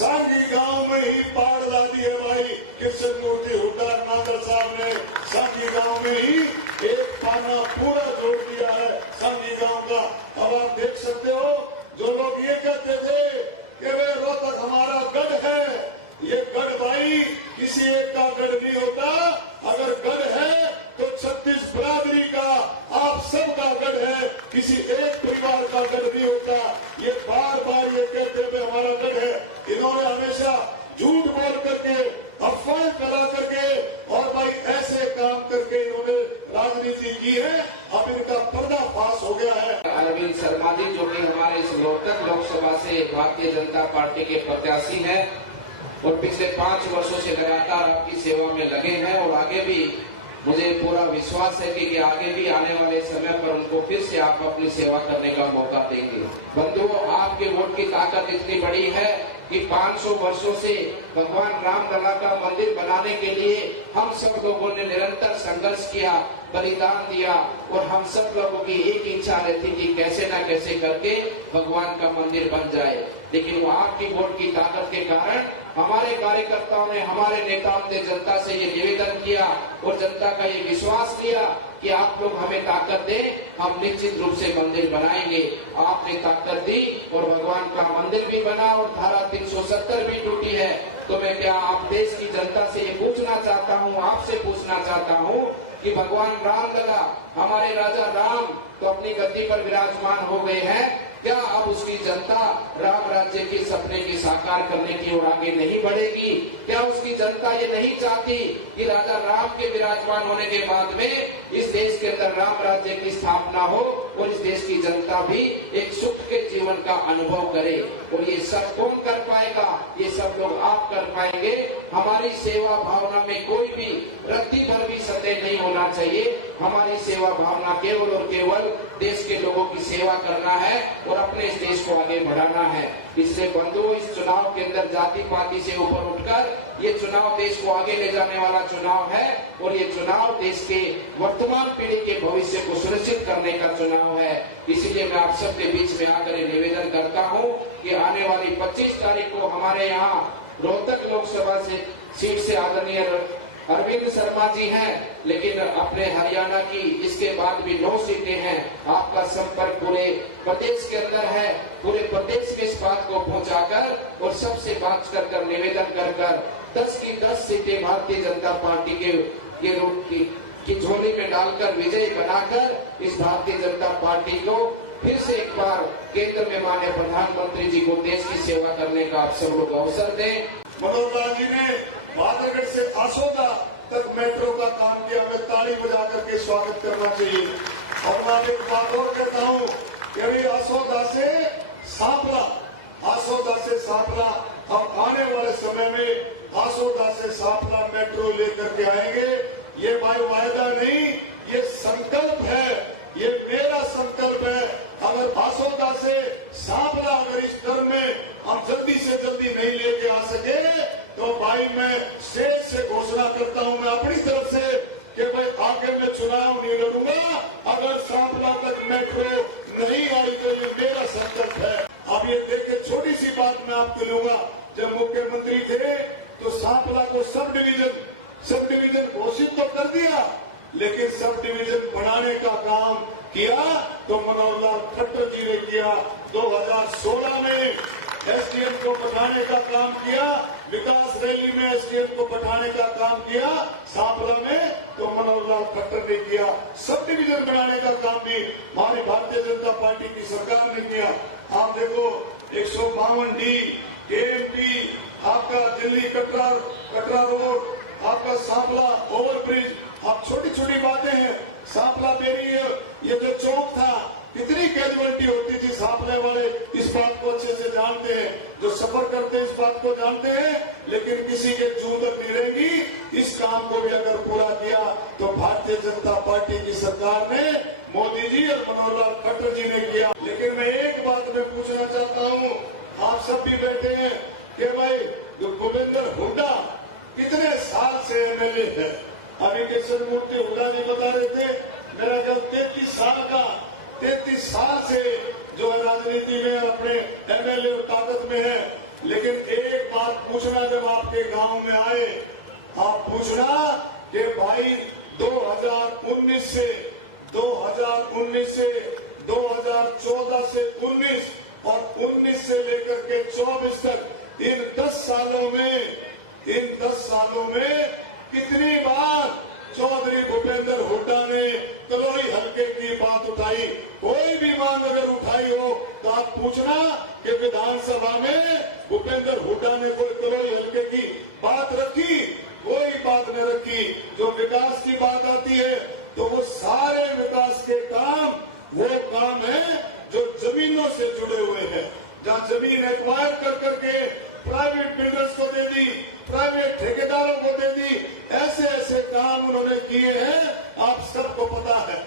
सांगी गांव में ही पाड़ ला दी है भाई। कृष्ण मूर्ति हुड्डा नागर साहब ने सांगी गांव में ही एक पाना पूरा जोड़ दिया है सांगी गांव का। अब आप देख सकते हो, जो लोग ये कहते थे कि वे रोहतक हमारा गढ़ है, ये गढ़ भाई किसी एक का गढ़ नहीं होता। अगर गढ़ है तो 36 बिरादरी का, आप सब का गढ़ है, किसी एक परिवार का गढ़ नहीं होता। ये बार बार ये कहते हुए हमारा गढ़ है। इन्होंने हमेशा झूठ बोल करके, अफवाह फैला करके और भाई ऐसे काम करके इन्होंने राजनीति की है। अब इनका पर्दाफाश हो गया है। अरविंद शर्मा जी, जो कि हमारे इस रोहतक लोकसभा से भारतीय जनता पार्टी के प्रत्याशी हैं और पिछले 5 वर्षों से लगातार आपकी सेवा में लगे हैं और आगे भी मुझे पूरा विश्वास है कि आगे भी आने वाले समय पर उनको फिर से आप अपनी सेवा करने का मौका देंगे। बंधुओं, आपके वोट की ताकत इतनी बड़ी है कि 500 वर्षों से भगवान रामलला का मंदिर बनाने के लिए हम सब लोगों ने निरंतर संघर्ष किया, बलिदान दिया और हम सब लोगों की एक इच्छा रहती कि कैसे न कैसे करके भगवान का मंदिर बन जाए। लेकिन वो आपकी वोट की ताकत के कारण हमारे कार्यकर्ताओं ने, हमारे नेताओं ने जनता से ये निवेदन किया और जनता का ये विश्वास दिया कि आप लोग हमें ताकत दें, हम निश्चित रूप से मंदिर बनाएंगे। आपने ताकत दी और भगवान का मंदिर भी बना और धारा 370 भी टूटी है। तो मैं क्या आप देश की जनता से ये पूछना चाहता हूँ, आपसे पूछना चाहता हूँ कि भगवान रामलला, हमारे राजा राम तो अपनी गद्दी पर विराजमान हो गए हैं, क्या अब उसकी जनता राम राज्य के सपने की साकार करने की ओर आगे नहीं बढ़ेगी? क्या उसकी जनता ये नहीं चाहती कि राजा राम के विराजमान होने के बाद में इस देश के अंदर राम राज्य की स्थापना हो और इस देश की जनता भी एक सुख के जीवन का अनुभव करे? और ये सब कौन कर पाएगा? ये सब लोग आप कर पाएंगे। हमारी सेवा भावना में कोई भी रत्ती भर भी संदेह नहीं होना चाहिए। हमारी सेवा भावना केवल और केवल देश के लोगों की सेवा करना है और अपने इस देश को आगे बढ़ाना है। इससे बंधुओं, इस चुनाव के अंदर जाति पाति से ऊपर उठकर ये चुनाव देश को आगे ले जाने वाला चुनाव है और ये चुनाव देश के वर्तमान पीढ़ी के भविष्य को सुनिश्चित करने का चुनाव है। इसलिए मैं आप सबके बीच में आकर निवेदन करता हूँ कि आने वाली 25 तारीख को हमारे यहाँ रोहतक लोकसभा से सीट से आदरणीय अरविंद शर्मा जी हैं, लेकिन अपने हरियाणा की इसके बाद भी 9 सीटें हैं। आपका संपर्क पूरे प्रदेश के अंदर है। पूरे प्रदेश में इस बात को पहुंचाकर और सबसे बात कर निवेदन कर 10 की 10 सीटें भारतीय जनता पार्टी के रूप की झोली में डालकर विजय बनाकर इस भारतीय जनता पार्टी को फिर से एक बार केंद्र में माननीय प्रधानमंत्री जी को देश की सेवा करने का आप सब लोग अवसर दें। मनोहर लाल जी ने बादरगढ़ से आसोदा तक मेट्रो का काम किया, मैं ताली बजा करके स्वागत करना चाहिए। और मैं एक बात और कहता हूँ कि अभी आसोदा से सांपला, आसोदा से सांपला, अब आने वाले समय में आसोदा से सांपला मेट्रो लेकर के आएंगे। ये भाई वायदा नहीं, ये संकल्प है, ये मेरा संकल्प है। अगर आसोदा से सांपला अगर इस टर्म में हम जल्दी से जल्दी नहीं लेके आ सके तो भाई मैं स्टेज से घोषणा करता हूं, मैं अपनी तरफ से कि भाई आगे मैं चुनाव नहीं लड़ूंगा अगर सांपला तक मेट्रो नहीं आई तो ये मेरा संकल्प है। अब ये देख के छोटी सी बात मैं आपको लूंगा, जब मुख्यमंत्री थे तो सांपला को सब डिवीजन घोषित तो कर दिया, लेकिन सब डिवीजन बढ़ाने का काम किया तो मनोहर लाल खट्टर जी ने किया। 2016 में एसडीएम को बढ़ाने का काम किया, विकास रैली में एसडीएम को बढ़ाने का काम किया, सांपला में तो मनोहर लाल खट्टर ने किया। सब डिवीजन बढ़ाने का काम भी हमारी भारतीय जनता पार्टी की सरकार ने किया। आप देखो 152D KMT, आपका दिल्ली कटरा रोड, आपका सांपला ओवरब्रिज, अब छोटी छोटी बातें हैं। सांपला बेरी ये जो चौक था, कितनी कैजुअलिटी होती थी सांपले वाले इस बात को अच्छे से जानते हैं, जो सफर करते हैं इस बात को जानते हैं, लेकिन किसी के जूदर नहीं रहेंगी। इस काम को भी अगर पूरा किया तो भारतीय जनता पार्टी की सरकार ने, मोदी जी और मनोहर लाल खट्टर जी ने किया। लेकिन मैं एक बात में पूछना चाहता हूँ, आप सब भी बैठे हैं कि भाई जो भूपेंद्र हुड्डा कितने साल से एमएलए है? अभी कृष्ण मूर्ति हुड्डा जी बता रहे थे, मेरा ख्याल 33 साल से जो है राजनीति में अपने एमएलए ताकत में है। लेकिन एक बात आप पूछना जब आपके गांव में आए, आप पूछना कि भाई 2019 से 2014 से 19 और 19 से लेकर के 24 तक इन 10 सालों में कितनी बार चौधरी भूपेंद्र हुड्डा ने तलोई हल्के की बात उठाई। कोई भी मांग अगर उठाई हो तो आप पूछना कि विधानसभा में भूपेंद्र हुड्डा ने कोई तलोई हल्के की बात रखी? कोई बात न रखी। जो विकास की बात आती है तो वो सारे विकास के काम वो काम है जो जमीनों से जुड़े हुए हैं, जहाँ जमीन एक्वायर कर करके प्राइवेट बिल्डर्स को दे दी, प्राइवेट ठेकेदारों को दे दी। ऐसे ऐसे काम उन्होंने किए हैं, आप सबको पता है।